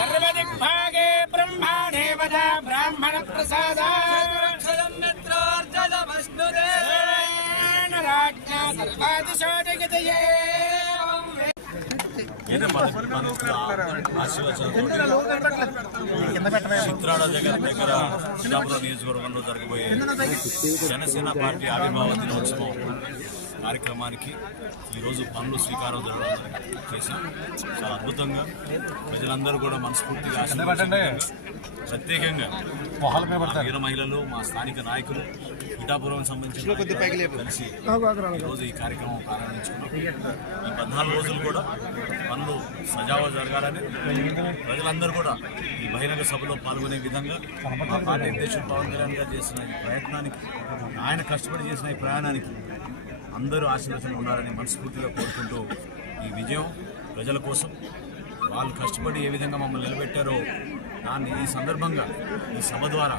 సర్వదిగ్భాగే బ్రహ్మాణే వద బ్రాహ్మణ ప్రసాద రాజ్ఞా చిత్రాల దగ్గర దగ్గర నియోజకవర్గంలో జరగబోయే జనసేన పార్టీ ఆవిర్భావ దినోత్సవం. కార్యక్రమానికి ఈరోజు పనులు శ్రీకారం జరగడం చేశాం. చాలా అద్భుతంగా ప్రజలందరూ కూడా మనస్ఫూర్తిగా ప్రత్యేకంగా వీర మహిళలు మా స్థానిక నాయకులు పిఠాపురం సంబంధించిన కలిసి ఈరోజు ఈ కార్యక్రమం ప్రారంభించుకున్నాం. ఈ పద్నాలుగు రోజులు కూడా పనులు సజావా జరగాలని ప్రజలందరూ కూడా ఈ బహిరంగ సభలో పాల్గొనే విధంగా మా పార్టీ అధ్యక్షుడు పవన్ కళ్యాణ్ గారు చేసిన ఈ ప్రయత్నానికి ఆయన కష్టపడి చేసిన ఈ ప్రయాణానికి అందరూ ఆశీర్వచనం ఉండాలని మనస్ఫూర్తిగా కోరుకుంటూ ఈ విజయం ప్రజల కోసం. వాళ్ళు కష్టపడి ఏ విధంగా మమ్మల్ని నిలబెట్టారో దాన్ని ఈ సందర్భంగా ఈ సభ ద్వారా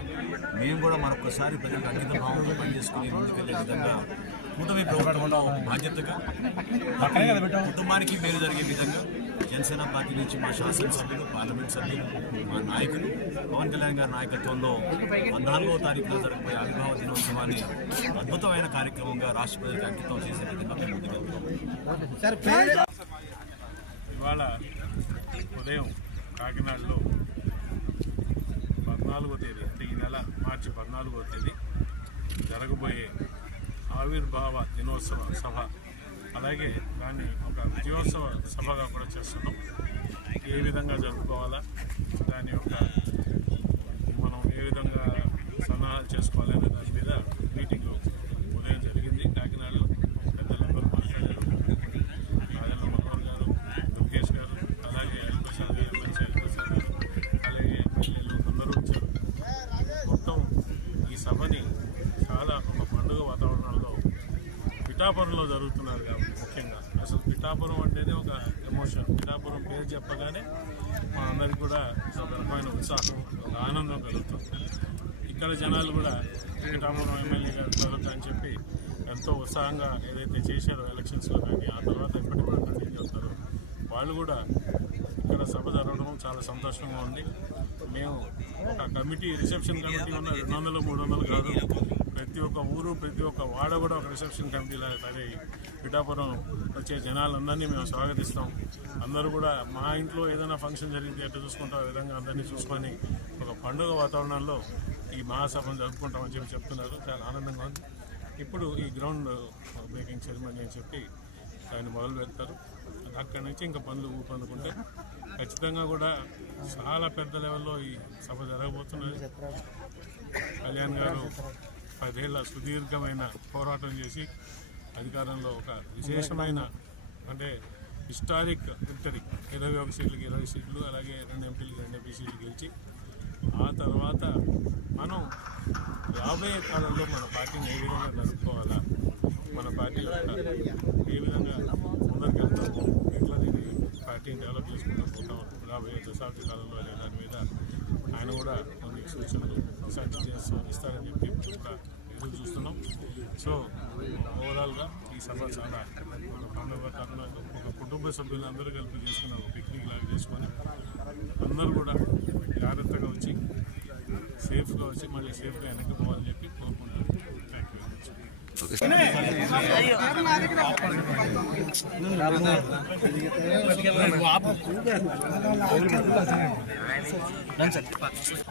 మేము కూడా మరొకసారి ప్రజలకు అంకిత భావంతో పనిచేసుకుని ముందుకెళ్ళే విధంగా కూటమి ప్రభుత్వంలో బాధ్యతగా కుటుంబానికి మేలు జరిగే విధంగా జనసేన పార్టీ నుంచి మా శాసనసభ్యులు పార్లమెంట్ సభ్యులు మా నాయకులు పవన్ కళ్యాణ్ గారి నాయకత్వంలో పద్నాలుగో తారీఖున జరగబోయే ఆవిర్భావ దినోత్సవాన్ని అద్భుతమైన కార్యక్రమంగా రాష్ట్ర ప్రజలకు అంకితం చేసే విధంగా ఇవాళ ఉదయం కాకినాడలో పద్నాలుగో తేదీ అంటే ఈ నెల మార్చి పద్నాలుగో తేదీ జరగబోయే ఆవిర్భావ దినోత్సవ సభ అలాగే దాన్ని ఒక విజయోత్సవ సభగా కూడా చేస్తున్నాం. ఏ విధంగా జరుపుకోవాలా దాని యొక్క మనం ఏ విధంగా సన్నాహాలు చేసుకోవాలి అనే దాని మీద మీటింగ్ ఉదయం జరిగింది. కాకినాడలో పెద్దలందరూ మాట్లాడారు. రాజన్న మనోహర్ గారు దుర్గేష్ గారు అలాగే అల్పసాద్ గారు మంచి అల్పసాద్ గారు అలాగే ఎమ్మెల్యేలు అందరూ వచ్చారు. మొత్తం ఈ సభని చాలా ఒక పండుగ వాతావరణంలో పిఠాపురంలో జరుగుతున్నారు కాబట్టి ముఖ్యంగా. పిఠాపురం అంటేనే ఒక ఎమోషన్. పిఠాపురం పేరు చెప్పగానే మా అందరికి కూడా ఒక రకమైన ఉత్సాహం ఒక ఆనందం కలుగుతుంది. ఇక్కడ జనాలు కూడా పిఠాపురం ఎమ్మెల్యే గారు కలుగుతా అని చెప్పి ఎంతో ఉత్సాహంగా ఏదైతే చేశారో ఎలక్షన్స్లో కానీ ఆ తర్వాత ఎప్పటి కూడా కంటిన్యూ అవుతారో వాళ్ళు కూడా ఇక్కడ సభ జరగడం చాలా సంతోషంగా ఉంది. మేము ఒక కమిటీ రిసెప్షన్ కమిటీ ఉన్న రెండు వందలు మూడు వందలు కాదు. ప్రతి ఒక్క ఊరు ప్రతి ఒక్క వాడ కూడా ఒక రిసెప్షన్ కమిటీలా తయారయ్యి పిఠాపురం వచ్చే జనాలందరినీ మేము స్వాగతిస్తాం. అందరూ కూడా మా ఇంట్లో ఏదైనా ఫంక్షన్ జరిగితే ఎట్లా చూసుకుంటాం విధంగా అందరినీ చూసుకొని ఒక పండుగ వాతావరణంలో ఈ మహాసభను జరుపుకుంటామని చెప్పి చెప్తున్నారు. చాలా ఆనందంగా ఉంది. ఇప్పుడు ఈ గ్రౌండ్ మేకింగ్ సెరమనీ అని చెప్పి ఆయన మొదలు పెడతారు. అక్కడి నుంచి ఇంకా పనులు ఊపనుకుంటే ఖచ్చితంగా కూడా చాలా పెద్ద లెవెల్లో ఈ సభ జరగబోతున్నది. కళ్యాణ్ గారు పదేళ్ళ సుదీర్ఘమైన పోరాటం చేసి అధికారంలో ఒక విశేషమైన అంటే హిస్టారిక్ విక్టరీ. ఇరవై ఒక సీట్లకి ఇరవై సీట్లు అలాగే రెండు ఎంపీలకి రెండు ఎంపీ సీట్లు గెలిచి ఆ తర్వాత మనం రాబోయే కాలంలో మన పార్టీని ఏ విధంగా నడుపుకోవాలా మన పార్టీ ఏ విధంగా ముందరికెళ్తాము ఎట్లా దీన్ని పార్టీని డెవలప్ చేసుకుంటూ పోతాం రాబోయే దశాబ్ది కాలంలో అనే దాని మీద ఆయన కూడా సూచనలు సజెషన్స్ ఇస్తారని చెప్పి ఇప్పుడు కూడా ఎదురు చూస్తున్నాం సో ఓవరాల్గా ఈ సభ చాలా పండుగ కాకుండా ఒక కుటుంబ సభ్యులు అందరూ కలిపి చేసుకున్న ఒక పిక్నిక్ లాగా చేసుకొని అందరూ కూడా జాగ్రత్తగా వచ్చి సేఫ్గా వచ్చి మళ్ళీ సేఫ్గా వెనక్కి పోవాలని చెప్పి కోరుకుంటున్నాను thank you very much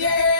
yeah.